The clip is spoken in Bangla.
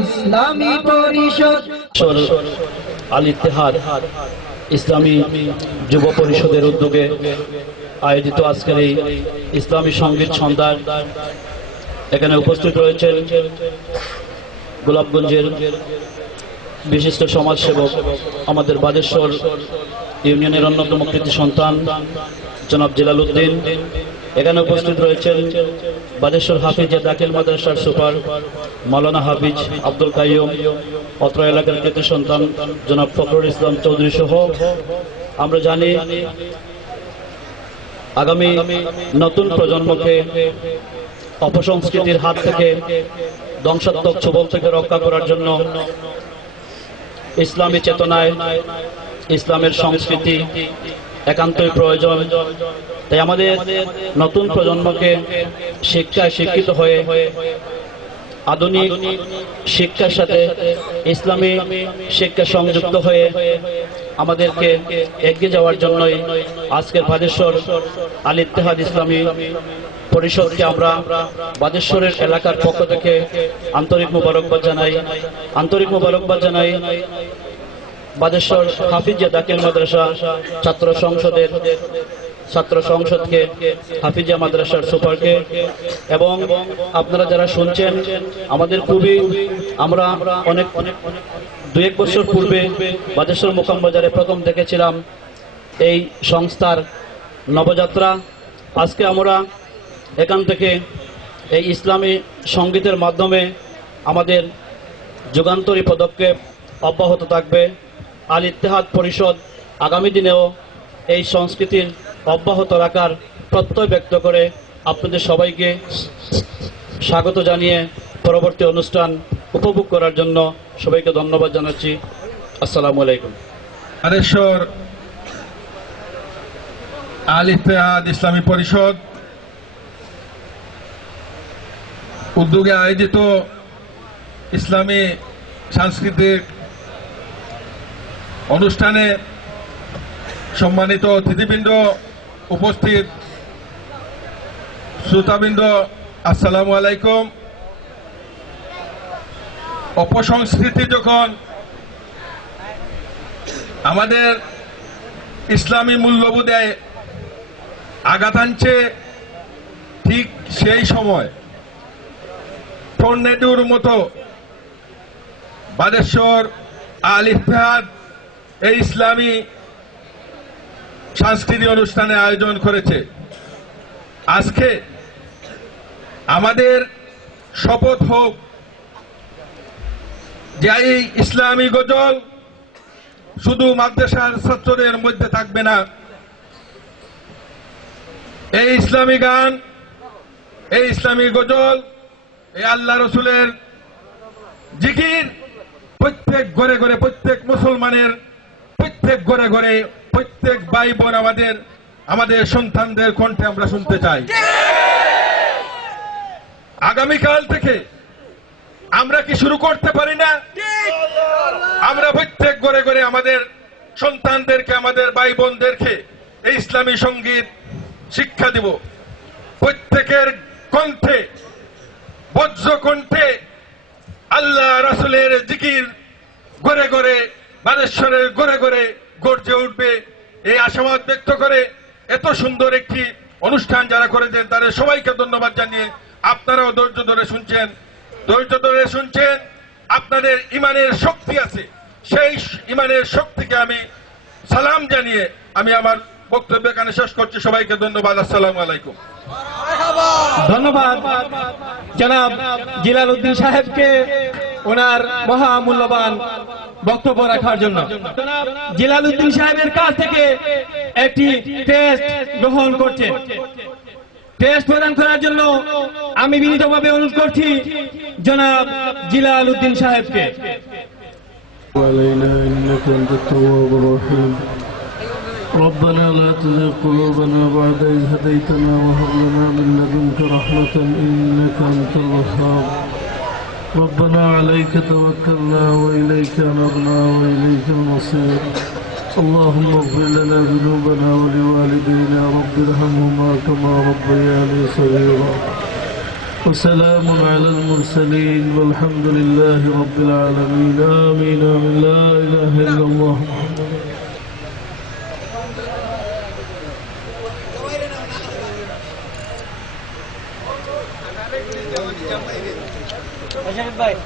ইসলামী পরিষদ। আল ইত্তেহাদ ইসলামী যুব পরিষদের উদ্যোগে আয়োজিত আজকের এই ইসলামী সংগীত সন্ধ্যার এখানে উপস্থিত রয়েছেন গোলাপগঞ্জের বিশিষ্ট সমাজসেবক আমাদের বাদেশ্বর ইউনিয়নের অন্যতম কৃতি সন্তান জনাব জিলাল উদ্দিন। এখানে উপস্থিত রয়েছেন বাদেশ্বর হাফিজে দাখিল মাদ্রাসার সুপার, মাওলানা হাফিজ আব্দুল কাইয়ুম, অত্র এলাকার কৃতি সন্তান, জনাব ফখরুল ইসলাম চৌধুরী সহ। আমরা জানি আগামী নতুন প্রজন্মকে অপসংস্কৃতির হাত থেকে ধ্বংসাত্মক ছবল থেকে রক্ষা করার জন্য ইসলামী চেতনায় ইসলামের সংস্কৃতি একান্তই প্রয়োজন। তাই আমাদের নতুন প্রজন্মকে শিক্ষায় শিক্ষিত হয়ে আধুনিক শিক্ষার সাথে ইসলামী শিক্ষা সংযুক্ত হয়ে আমাদেরকে এগিয়ে যাওয়ার জন্যই আজকের বাদেশ্বর আল ইত্তেহাদ ইসলামী পরিষদকে আমরা বাদেশ্বরের এলাকার পক্ষ থেকে আন্তরিক মোবারকবাদ জানাই। আন্তরিক মোবারকবাদ জানাই বাদেশ্বর হাফিজিয়া দাখিল মাদ্রাসা ছাত্র সংসদের ছাত্র সংসদকে, হাফিজা মাদ্রাসার সুপারকে, এবং আপনারা যারা শুনছেন, আমাদের খুবই, আমরা অনেক দু এক বছর পূর্বে বাদেশ্বর মোকাম বাজারে প্রথম দেখেছিলাম এই সংস্থার নবযাত্রা। আজকে আমরা এখান থেকে এই ইসলামী সঙ্গীতের মাধ্যমে আমাদের যুগান্তরী পদক্ষেপ অব্যাহত থাকবে। আল ইত্তেহাদ পরিষদ আগামী দিনেও এই সংস্কৃতির অব্যাহত রাখার প্রত্যয় ব্যক্ত করে আপনাদের সবাইকে স্বাগত জানিয়ে পরবর্তী অনুষ্ঠান উপভোগ করার জন্য সবাইকে ধন্যবাদ জানাচ্ছি। আসসালামু আলাইকুম। আরেশ্বর আল ইত্তেহাদ ইসলামী পরিষদ উদ্যোগে আয়োজিত ইসলামী সাংস্কৃতিক অনুষ্ঠানে সম্মানিত অতিথিবৃন্দ উপস্থিত শ্রোতাবৃন্দ, আসসালামু আলাইকুম। অপসংস্কৃতি যখন আমাদের ইসলামী মূল্যবোধে আঘাত আনছে, ঠিক সেই সময় টর্নেডোর মতো বাদেশ্বর আল ইফতেহাদ এই ইসলামী সাংস্কৃতিক অনুষ্ঠানে আয়োজন করেছে। আজকে আমাদের শপথ হোক, যে এই ইসলামী গজল শুধু মাদ্রাসার ছাত্রদের মধ্যে থাকবে না, এই ইসলামী গান, এই ইসলামী গজল, এই আল্লাহ রসুলের জিকির প্রত্যেক ঘরে ঘরে প্রত্যেক মুসলমানের প্রত্যেক ঘরে ঘরে প্রত্যেক ভাই বোন আমাদের আমাদের সন্তানদের কণ্ঠে আমরা শুনতে চাই। আগামীকাল থেকে আমরা কি শুরু করতে পারি না? আমরা প্রত্যেক ঘরে ঘরে আমাদের সন্তানদেরকে, আমাদের ভাই বোনদেরকে এই ইসলামী সংগীত শিক্ষা দিব। প্রত্যেকের কণ্ঠে বজ্র কণ্ঠে আল্লাহ রাসুলের জিকির ঘরে গড়ে বানেশ্বরের গড়ে গড়ে গর্জে উঠবে। এই আশাবাদ ব্যক্ত করে এত সুন্দর একটি অনুষ্ঠান যারা করেছেন, তাদের সবাইকে ধন্যবাদ জানিয়ে আপনারাও ধৈর্য ধরে শুনছেন। ধৈর্য ধরে শুনছেন, আপনাদের ইমানের শক্তি আছে। সেই ইমানের শক্তিকে আমি সালাম জানিয়ে আমি আমার বক্তব্য এখানে শেষ করছি। সবাইকে ধন্যবাদ। আসসালাম আলাইকুম। ধন্যবাদ। জনাব জিলাল উদ্দিন সাহেবকে ওনার মহামূল্যবান বক্তব্য রাখার জন্য জিলাল উদ্দিন সাহেবের কাছ থেকে একটি টেস্ট গ্রহণ করছেন টেস্ট প্রদান করার জন্য আমি বিনীতভাবে অনুরোধ করছি জনাব জিলাল উদ্দিন সাহেবকে علينا إنك أنت التواب الرحيم ربنا لا تزغ قلوبنا بعد إذ هديتنا وهب لنا من لدنك رحمة إنك أنت الوهاب ربنا عليك توكلنا وإليك نبنا وإليك المصير. اللهم اغفر لنا ذنوبنا ولوالدينا رب ارحمهما كما ربياني صغيرا. وسلام على المرسلين والحمد لله رب العالمين. آمين. آمين. لا إله إلا الله. જશભાઈ